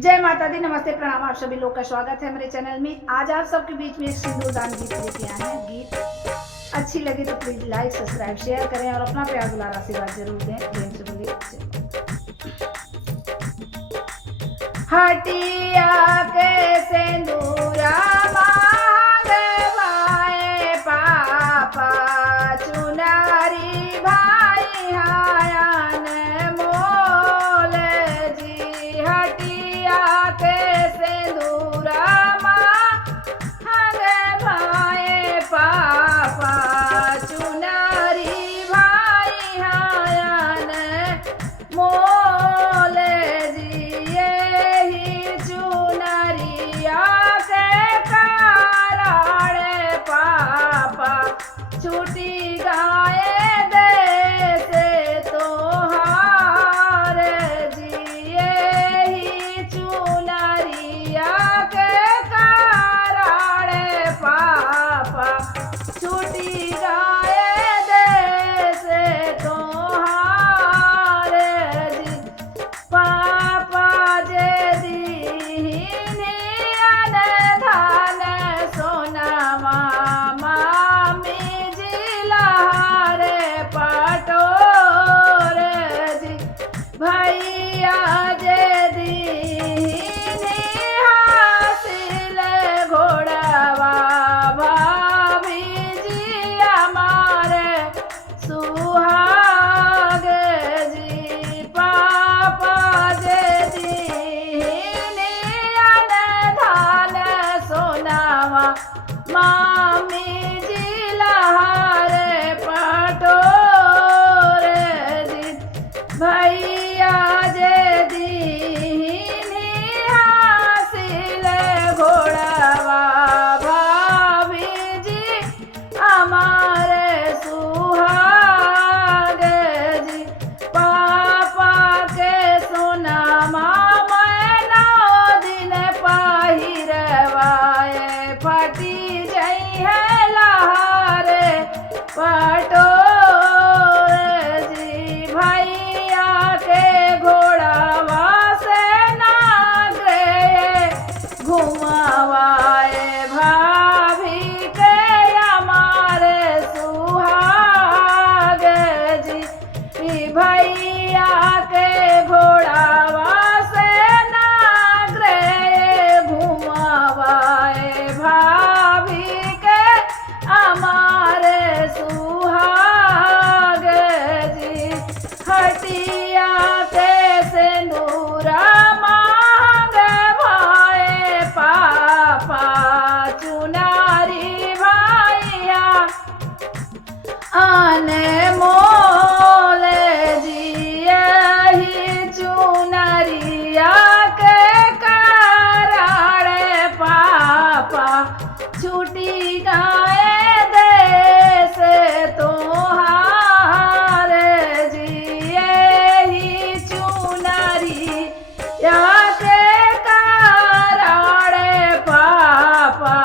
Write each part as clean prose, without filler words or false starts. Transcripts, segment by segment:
जय माता दी, नमस्ते, प्रणाम। आप सभी लोग का स्वागत है मेरे चैनल में। आज आप सबके बीच में एक सिंदूर दान गीत लेके आए हैं। गीत अच्छी लगी तो प्लीज लाइक, सब्सक्राइब, शेयर करें और अपना प्यार दुलार आशीर्वाद जरूर दें। प्रेम से बोलिए हटिया के सिंदूरा मांगवाए पापा, चुनारी भाई हायन मोल जी। हटिया के सिंदूरा मांगवाए पापा, चुनारी भाई हायन मोल जी। यही चुनरिया के कारण पापा छूटी गाए दे से तोहार जी। यही चुनरिया के कारण पापा छूटी गाए दे से तोहार जी। पापा जे दीनियन धन सोनावा, मामी जी लहारे पटोर जी। भैया जे दीनी हासिल घोड़वा, भाभी जी हमारे सुहाग जी। पापा जे दीनियन धन सोनावा, मामी जी लहारे पटोर जी। भैया जे दीनी हासिल घोड़वा, भाभी जी हमारे सुहाग जी। पापा के सोनामा मैना दिन पहिरवाए, फटी जई है लहारे पटोर जी। भैया के घोड़ावा से नागरे घुमावाए, भाभी के हमारे सुहाग जी। भैया के घोड़ावा से नागरे घुमावाए, भाभी के हमारे सुहाग जी। हटिया के सिंदूरा मांगवाए पापा, चुनारी भैया अनमोल जी। यही चुनरिया के कारण पापा छूटी गाए दे से तोहार जी। यही चुनरिया के कारण पापा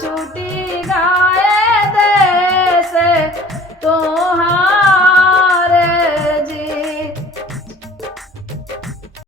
छूटी